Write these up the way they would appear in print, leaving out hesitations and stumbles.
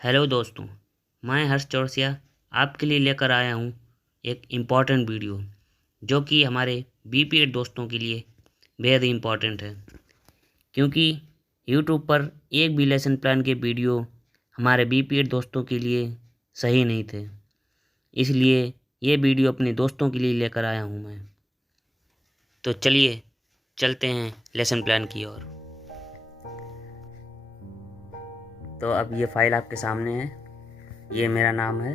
Hello दोस्तों। मैं हर्ष चौरसिया आपके लिए लेकर आया हूँ एक इम्पॉर्टेंट वीडियो जो कि हमारे बीपीएड दोस्तों के लिए बेहद ही इम्पॉर्टेंट है, क्योंकि यूट्यूब पर एक भी लेसन प्लान के वीडियो हमारे बीपीएड दोस्तों के लिए सही नहीं थे। इसलिए ये वीडियो अपने दोस्तों के लिए लेकर आया हूँ मैं। तो चलिए चलते हैं लेसन प्लान की ओर। तो अब ये फाइल आपके सामने है। ये मेरा नाम है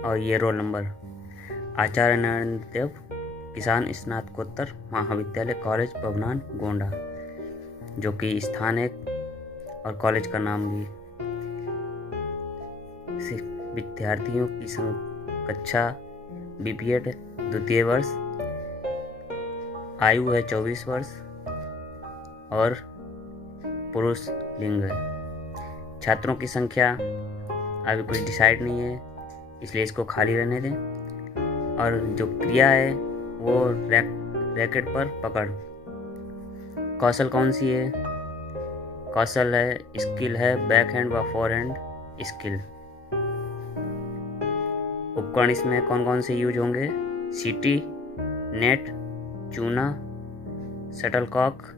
और ये रोल नंबर। आचार्य नरेंद्र देव, किसान स्नातकोत्तर महाविद्यालय कॉलेज पवनान गोंडा, जो कि स्थान है और कॉलेज का नाम भी। विद्यार्थियों की कक्षा बीपीएड द्वितीय वर्ष, आयु है 24 वर्ष और पुरुष लिंग है। छात्रों की संख्या अभी कुछ डिसाइड नहीं है, इसलिए इसको खाली रहने दें। और जो क्रिया है वो रैकेट पर पकड़। कौशल कौन सी है? कौशल है, स्किल है बैक हैंड व फोर हैंड स्किल। उपकरण इसमें कौन कौन से यूज होंगे? सीटी, नेट, चूना, शटलकॉक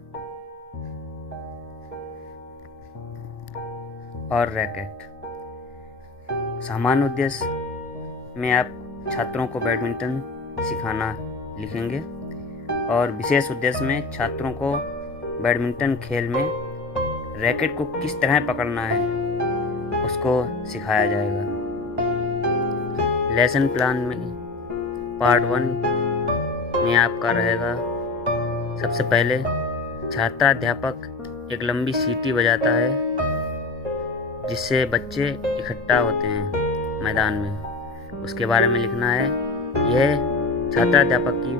और रैकेट। सामान्य उद्देश्य में आप छात्रों को बैडमिंटन सिखाना लिखेंगे और विशेष उद्देश्य में छात्रों को बैडमिंटन खेल में रैकेट को किस तरह पकड़ना है उसको सिखाया जाएगा। लेसन प्लान में पार्ट 1 में आपका रहेगा, सबसे पहले छात्राध्यापक एक लंबी सीटी बजाता है जिससे बच्चे इकट्ठा होते हैं मैदान में। उसके बारे में लिखना है। यह छात्राध्यापक की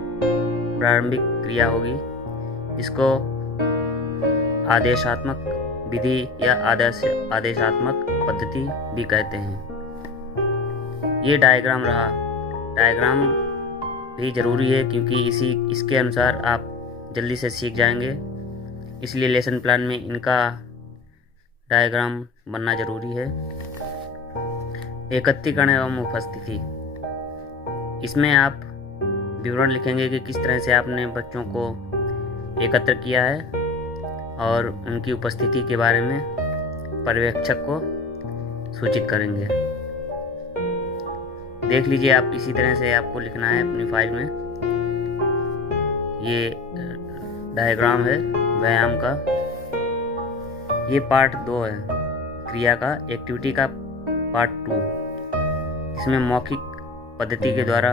प्रारंभिक क्रिया होगी, जिसको आदेशात्मक विधि या आदेशात्मक पद्धति भी कहते हैं। ये डायग्राम रहा। डायग्राम भी ज़रूरी है क्योंकि इसके अनुसार आप जल्दी से सीख जाएंगे, इसलिए लेसन प्लान में इनका डायग्राम बनना जरूरी है। एकत्रीकरण एवं उपस्थिति, इसमें आप विवरण लिखेंगे कि किस तरह से आपने बच्चों को एकत्र किया है और उनकी उपस्थिति के बारे में पर्यवेक्षक को सूचित करेंगे। देख लीजिए आप, इसी तरह से आपको लिखना है अपनी फाइल में। ये डायग्राम है व्यायाम का। ये पार्ट 2 है क्रिया का, एक्टिविटी का पार्ट 2। इसमें मौखिक पद्धति के द्वारा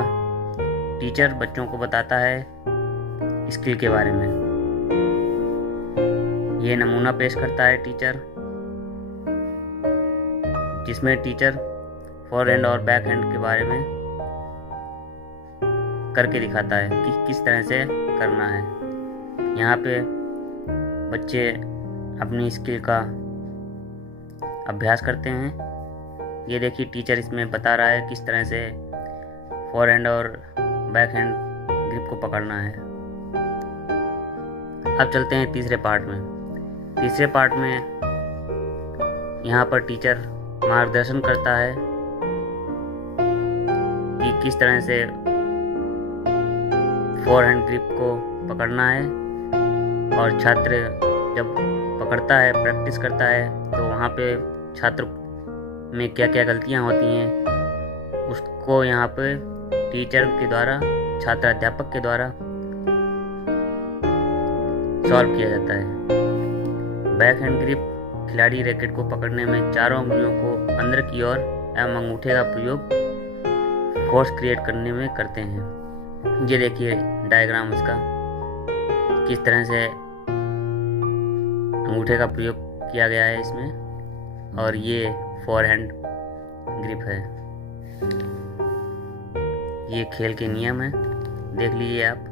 टीचर बच्चों को बताता है स्किल के बारे में। ये नमूना पेश करता है टीचर, जिसमें टीचर फोर हैंड और बैक हैंड के बारे में करके दिखाता है कि किस तरह से करना है। यहाँ पे बच्चे अपनी स्किल का अभ्यास करते हैं। ये देखिए टीचर इसमें बता रहा है किस तरह से फोर हैंड और बैक हैंड ग्रिप को पकड़ना है। अब चलते हैं तीसरे पार्ट में। तीसरे पार्ट में यहाँ पर टीचर मार्गदर्शन करता है कि किस तरह से फोर हैंड ग्रिप को पकड़ना है, और छात्र जब पकड़ता है, प्रैक्टिस करता है, तो वहाँ पे छात्र में क्या क्या गलतियाँ होती हैं उसको यहाँ पे टीचर के द्वारा, छात्र अध्यापक के द्वारा सॉल्व किया जाता है। बैक हैंड ग्रिप, खिलाड़ी रैकेट को पकड़ने में चारों उंगलियों को अंदर की ओर एवं अंगूठे का प्रयोग फोर्स क्रिएट करने में करते हैं। ये देखिए डायग्राम इसका, किस तरह से अंगूठे का प्रयोग किया गया है इसमें, और ये फोर हैंड ग्रिप है। ये खेल के नियम है, देख लीजिए आप।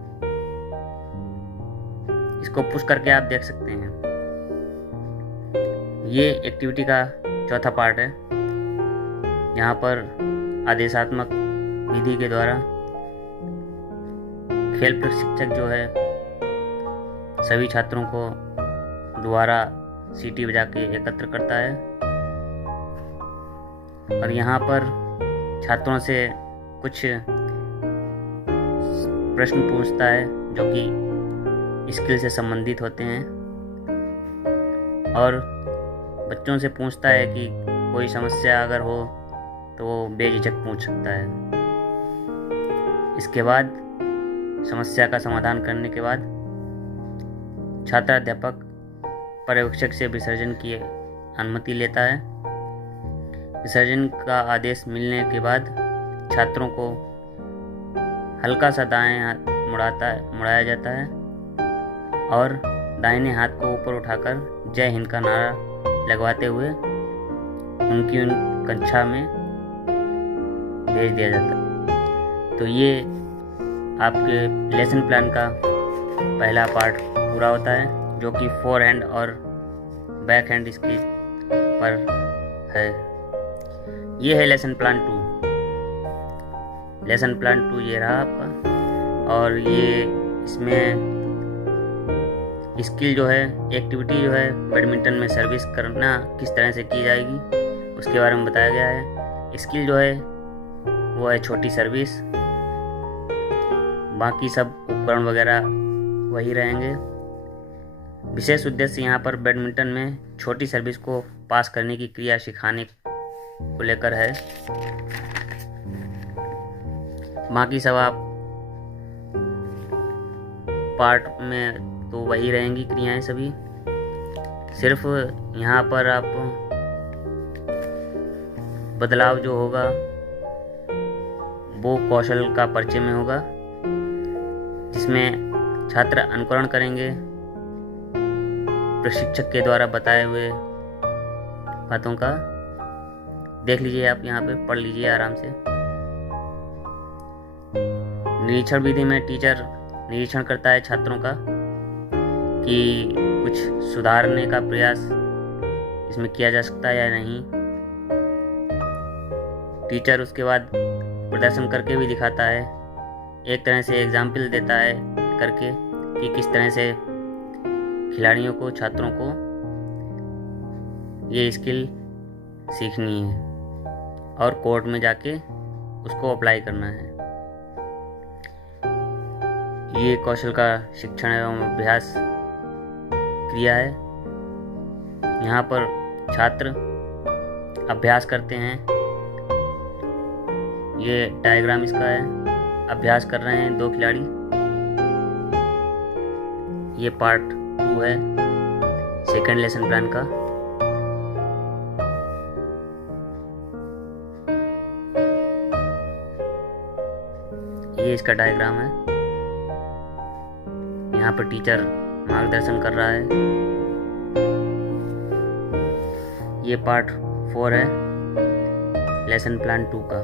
इसको पुश करके आप देख सकते हैं। ये एक्टिविटी का चौथा पार्ट है। यहाँ पर आदेशात्मक विधि के द्वारा खेल प्रशिक्षक जो है सभी छात्रों को दोबारा सीटी बजा के एकत्र करता है और यहाँ पर छात्रों से कुछ प्रश्न पूछता है जो कि स्किल से संबंधित होते हैं, और बच्चों से पूछता है कि कोई समस्या अगर हो तो वो बेझिझक पूछ सकता है। इसके बाद समस्या का समाधान करने के बाद छात्र अध्यापक पर्यवेक्षक से विसर्जन की अनुमति लेता है। विसर्जन का आदेश मिलने के बाद छात्रों को हल्का सा दाएं हाथ मुड़ाया जाता है और दाहिने हाथ को ऊपर उठाकर जय हिंद का नारा लगवाते हुए उन कक्षा में भेज दिया जाता है। तो ये आपके लेसन प्लान का पहला पार्ट पूरा होता है, जो कि फोर हैंड और बैक हैंड इसकी पर है। ये है लेसन प्लान 2। लेसन प्लान 2 ये रहा आपका, और ये इसमें स्किल जो है, एक्टिविटी जो है, बैडमिंटन में सर्विस करना किस तरह से की जाएगी उसके बारे में बताया गया है। स्किल जो है वो है छोटी सर्विस, बाकी सब उपकरण वगैरह वही रहेंगे। विशेष उद्देश्य यहाँ पर बैडमिंटन में छोटी सर्विस को पास करने की क्रिया सिखाने को लेकर है। बाकी सब आप पार्ट में तो वही रहेंगी क्रियाएं सभी, सिर्फ यहाँ पर आप बदलाव जो होगा वो कौशल का परिचय में होगा, जिसमें छात्र अनुकरण करेंगे प्रशिक्षक के द्वारा बताए हुए बातों का। देख लीजिए आप यहाँ पे, पढ़ लीजिए आराम से। निरीक्षण विधि में टीचर निरीक्षण करता है छात्रों का कि कुछ सुधारने का प्रयास इसमें किया जा सकता है या नहीं। टीचर उसके बाद प्रदर्शन करके भी दिखाता है, एक तरह से एग्जाम्पल देता है करके कि किस तरह से खिलाड़ियों को, छात्रों को ये स्किल सीखनी है और कोर्ट में जाके उसको अप्लाई करना है। ये कौशल का शिक्षण एवं अभ्यास क्रिया है। यहाँ पर छात्र अभ्यास करते हैं। ये डायग्राम इसका है, अभ्यास कर रहे हैं 2 खिलाड़ी। ये पार्ट 2 है सेकंड लेसन प्लान का। ये इसका डायग्राम है। यहाँ पर टीचर मार्गदर्शन कर रहा है। ये पार्ट 4 है लेसन प्लान 2 का।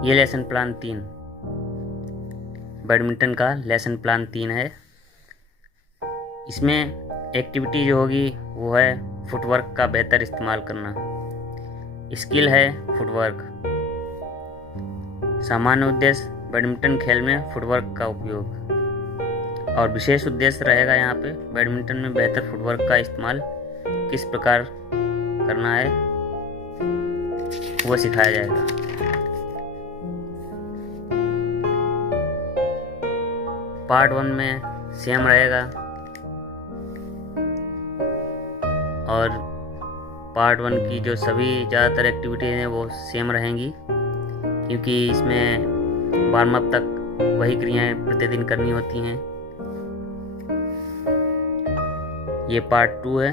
ये लेसन प्लान 3 बैडमिंटन का लेसन प्लान 3 है। इसमें एक्टिविटी जो होगी वो है फुटवर्क का बेहतर इस्तेमाल करना। स्किल है फुटवर्क। सामान्य उद्देश्य बैडमिंटन खेल में फुटवर्क का उपयोग, और विशेष उद्देश्य रहेगा यहाँ पे बैडमिंटन में बेहतर फुटवर्क का इस्तेमाल किस प्रकार करना है वो सिखाया जाएगा। पार्ट 1 में सेम रहेगा और पार्ट 1 की जो सभी ज़्यादातर एक्टिविटीज हैं वो सेम रहेंगी, क्योंकि इसमें वार्म अप तक वही क्रियाएं प्रतिदिन करनी होती हैं। ये पार्ट 2 है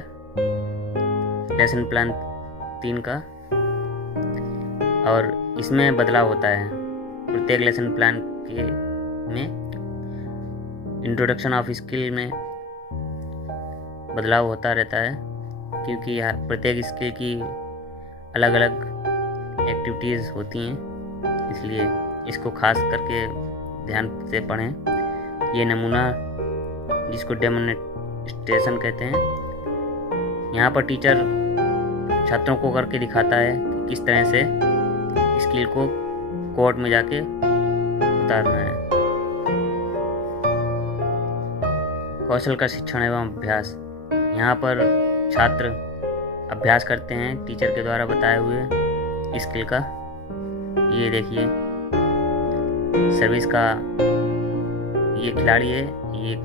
लेसन प्लान 3 का, और इसमें बदलाव होता है। प्रत्येक लेसन प्लान के में इंट्रोडक्शन ऑफ स्किल में बदलाव होता रहता है, क्योंकि प्रत्येक स्किल की अलग अलग एक्टिविटीज़ होती हैं, इसलिए इसको खास करके ध्यान से पढ़ें। ये नमूना जिसको डेमोन्स्ट्रेशन कहते हैं, यहाँ पर टीचर छात्रों को करके दिखाता है कि किस तरह से स्किल को कोर्ट में जाके उतारना है। कौशल का शिक्षण एवं अभ्यास। यहाँ पर छात्र अभ्यास करते हैं टीचर के द्वारा बताए हुए स्किल का। ये देखिए सर्विस का ये खिलाड़ी है, ये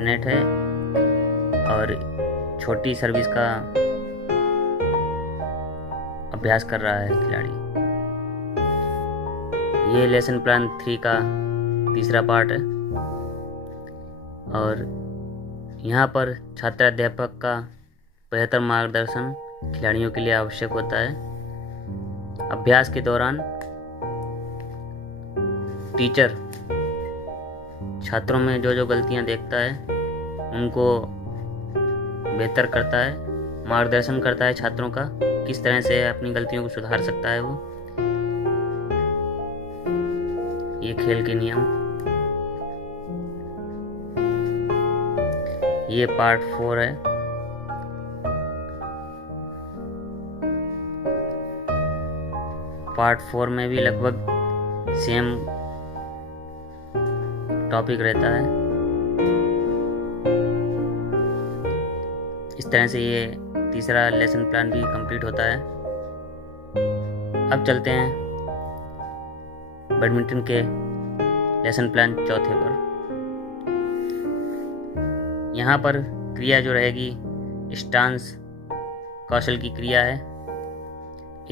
नेट है और छोटी सर्विस का अभ्यास कर रहा है खिलाड़ी। ये लेसन प्लान 3 का तीसरा पार्ट है और यहाँ पर छात्र अध्यापक का बेहतर मार्गदर्शन खिलाड़ियों के लिए आवश्यक होता है। अभ्यास के दौरान टीचर छात्रों में जो गलतियां देखता है उनको बेहतर करता है, मार्गदर्शन करता है छात्रों का किस तरह से अपनी गलतियों को सुधार सकता है वो। ये खेल के नियम। ये पार्ट 4 है। पार्ट 4 में भी लगभग सेम टॉपिक रहता है। इस तरह से ये तीसरा लेसन प्लान भी कंप्लीट होता है। अब चलते हैं बैडमिंटन के लेसन प्लान चौथे पर। यहाँ पर क्रिया जो रहेगी स्टांस कौशल की क्रिया है।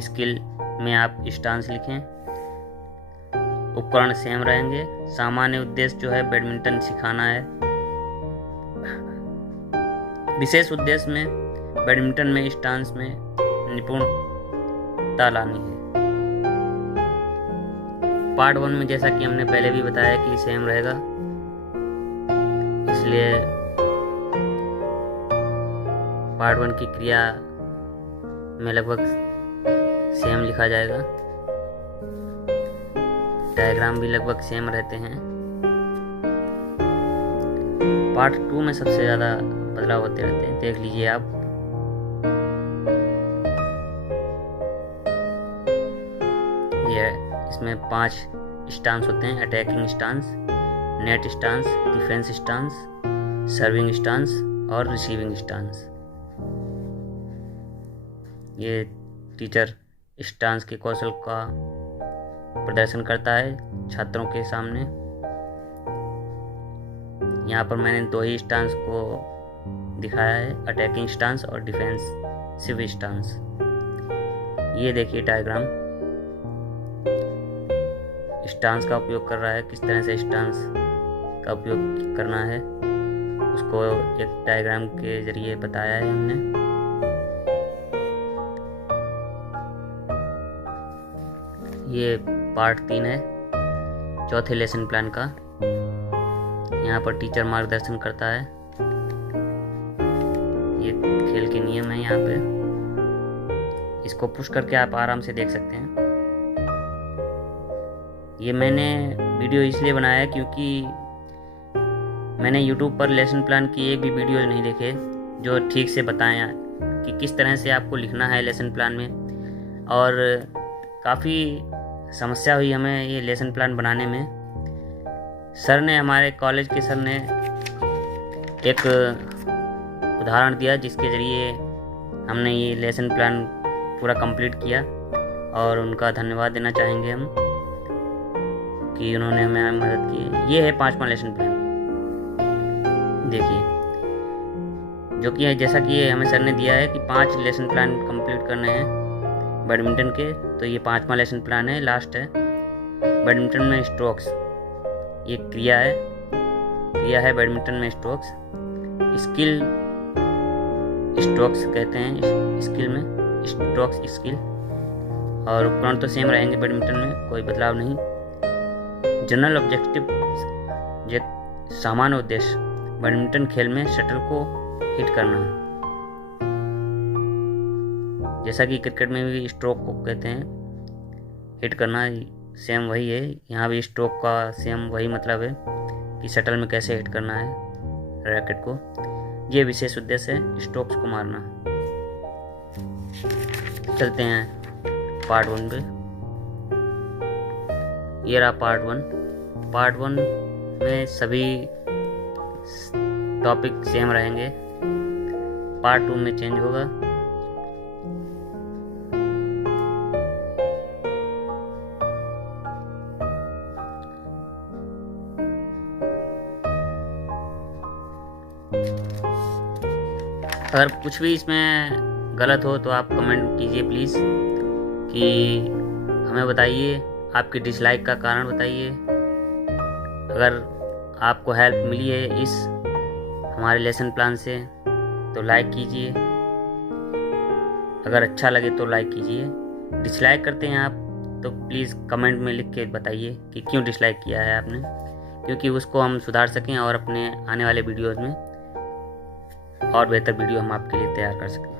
स्किल में आप स्टांस लिखें। उपकरण सेम रहेंगे। सामान्य उद्देश्य जो है बैडमिंटन सिखाना है। विशेष उद्देश्य में बैडमिंटन में स्टांस में निपुणता लानी है। पार्ट 1 में जैसा कि हमने पहले भी बताया कि सेम रहेगा, इसलिए पार्ट 1 की क्रिया में लगभग सेम लिखा जाएगा। डायग्राम भी लगभग सेम रहते हैं। पार्ट 2 में सबसे ज़्यादा बदलाव होते रहते हैं, देख लीजिए आप। ये इसमें 5 स्टांस होते हैं। Attacking stance, net stance, defence stance, serving stance और रिसीविंग स्टांस। ये टीचर स्टांस के कौशल का प्रदर्शन करता है छात्रों के सामने। यहाँ पर मैंने 2 ही स्टांस को दिखाया है, अटैकिंग स्टांस और डिफेंसिव स्टांस। ये देखिए डायग्राम स्टांस का उपयोग कर रहा है, किस तरह से स्टांस का उपयोग करना है उसको एक डायग्राम के जरिए बताया है हमने। ये पार्ट 3 है चौथे लेसन प्लान का। यहाँ पर टीचर मार्गदर्शन करता है। ये खेल के नियम है। यहाँ पे इसको पुश करके आप आराम से देख सकते हैं। ये मैंने वीडियो इसलिए बनाया क्योंकि मैंने YouTube पर लेसन प्लान की एक भी वीडियो नहीं देखे जो ठीक से बताएं कि किस तरह से आपको लिखना है लेसन प्लान में। और काफ़ी समस्या हुई हमें ये लेसन प्लान बनाने में। कॉलेज के सर ने एक उदाहरण दिया जिसके ज़रिए हमने ये लेसन प्लान पूरा कंप्लीट किया और उनका धन्यवाद देना चाहेंगे हम कि उन्होंने हमें मदद की। ये है 5वां लेसन प्लान, देखिए, जो कि जैसा कि ये हमें सर ने दिया है कि 5 लेसन प्लान कंप्लीट करने हैं बैडमिंटन के। तो ये 5वां लेसन प्लान है, लास्ट है। बैडमिंटन में स्ट्रोक्स, ये क्रिया है बैडमिंटन में स्ट्रोक्स। स्किल स्ट्रोक्स कहते हैं, स्किल में स्ट्रोक्स स्किल। और उपकरण तो सेम रहेंगे बैडमिंटन में, कोई बदलाव नहीं। जनरल ऑब्जेक्टिव, सामान्य उद्देश्य बैडमिंटन खेल में शटल को हिट करना है। जैसा कि क्रिकेट में भी स्ट्रोक को कहते हैं हिट करना, सेम वही है। यहाँ भी स्ट्रोक का सेम वही मतलब है कि शटल में कैसे हिट करना है रैकेट को। ये विशेष उद्देश्य है, स्ट्रोक्स को मारना। चलते हैं पार्ट 1 पे। ये रहा पार्ट 1। पार्ट 1 में सभी टॉपिक सेम रहेंगे, पार्ट 2 में चेंज होगा। अगर कुछ भी इसमें गलत हो तो आप कमेंट कीजिए प्लीज़, कि हमें बताइए, आपकी डिसलाइक का कारण बताइए। अगर आपको हेल्प मिली है इस हमारे लेसन प्लान से तो लाइक कीजिए, अगर अच्छा लगे तो लाइक कीजिए। डिसलाइक करते हैं आप तो प्लीज़ कमेंट में लिख के बताइए कि क्यों डिसलाइक किया है आपने, क्योंकि उसको हम सुधार सकें और अपने आने वाले वीडियोज़ में और बेहतर वीडियो हम आपके लिए तैयार कर सकें।